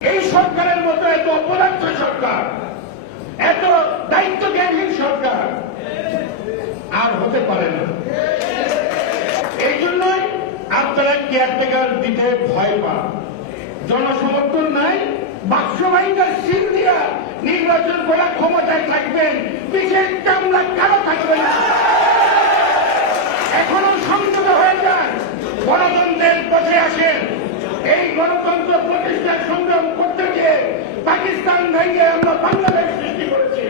এই সরকারের মতো এত অপরাধ সরকার, এত দায়িত্বজ্ঞানহীন সরকার আর হতে পারে না। এই জন্যই আপনারা কেয়ারটেকার দিতে ভয় পান। জনসমর্থন নাই, বাক্সবাহিকার সিল দিয়া নির্বাচন করার ক্ষমতায় থাকবেন, বিশেষ কামলা কারো থাকবে না। এখনো সংযত হয়ে যান, গণতন্ত্রের পথে আসেন। এই গণতন্ত্র প্রতিষ্ঠার সংগ্রাম করতে গিয়ে পাকিস্তান ভেঙে আমরা বাংলাদেশ সৃষ্টি করেছি।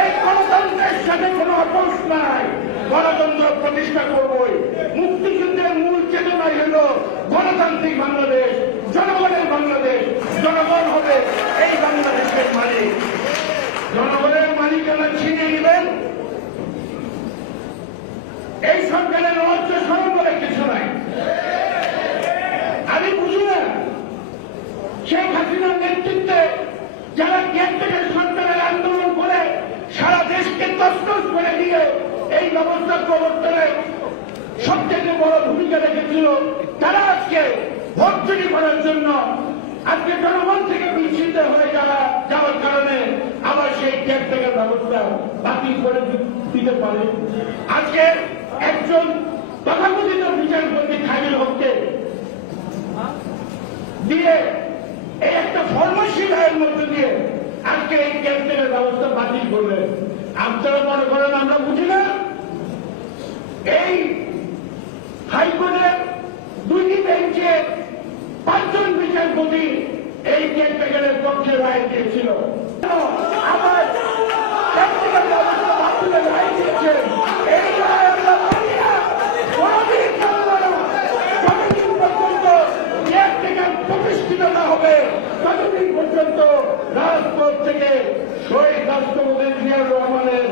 এই গণতন্ত্রের সাথে কোনো আপোষ নাই, গণতন্ত্র প্রতিষ্ঠা করবই। মুক্তিযুদ্ধের মূল চেতনাই হল গণতান্ত্রিক বাংলাদেশ, জনগণের বাংলাদেশ। জনগণ হবে এই বাংলাদেশের মালিক। জনগণের মালিকানা ছিনিয়ে নেবেন, এই সরকারের অর্থ স্মরণ বলে কিছু নাই। আমি বুঝি না, শেখ হাসিনার নেতৃত্বে যারা কেয়ারটেকার সরকারের আন্দোলন করে সারা দেশকে তছনছ করে দিয়ে এই ব্যবস্থা প্রবর্তনে সবচেয়ে বড় ভূমিকা রেখেছিল, তারা আজকে ভোট চুরি করার জন্য আজকে জনগণ থেকে বিচ্ছিন্ন হয়ে যাওয়ার কারণে আবার সেই কেয়ারটেকার ব্যবস্থা বাতিল করে দিতে পারে। আজকে একজন তথাকথিত বিচারপতি খালিল হককে দিয়ে এই একটা ফরমাশি রায়ের মধ্যে দিয়ে আজকে এই কেয়ারটেকার ব্যবস্থা বাতিল করলেন। আপনারা মনে করেন আমরা বুঝি না? এই হাইকোর্টের 2টি বেঞ্চে 5 জন বিচারপতি এই কেয়ারটেকারের পক্ষে রায় দিয়েছিল। আবার কেয়ারটেকার ব্যবস্থা বাতিলের রায় দিয়েছেন। এই রায় আমরা মানি না, কোনদিন মানব না। যতদিন পর্যন্ত কেয়ারটেকার প্রতিষ্ঠিত না হবে, ততদিন পর্যন্ত রাজপথ থেকে শহীদ রাষ্ট্রপতি জিয়াউর রহমানের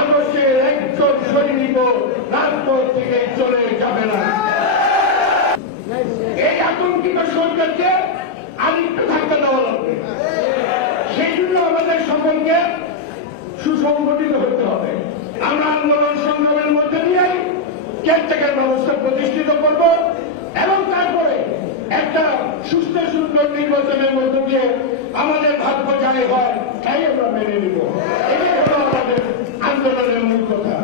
আদর্শের একজন সৈনিক রাজপথ থেকে চলে যাবে না। এই আতঙ্কিত সরকারকে আরেকটু ধাক্কা দেওয়া লাগবে। সেই জন্য আমাদের সকলকে সুসংগঠিত হতে হবে। আমরা আন্দোলন সংগ্রামের মধ্যে দিয়ে কেয়ারটেকার ব্যবস্থা প্রতিষ্ঠিত করব এবং তারপরে একটা সুস্থ সুন্দর নির্বাচনের মধ্য দিয়ে আমাদের ভাগ্য যাই হয় তাই আমরা মেনে নিব। এটাই হল আমাদের আন্দোলনের মূল কথা।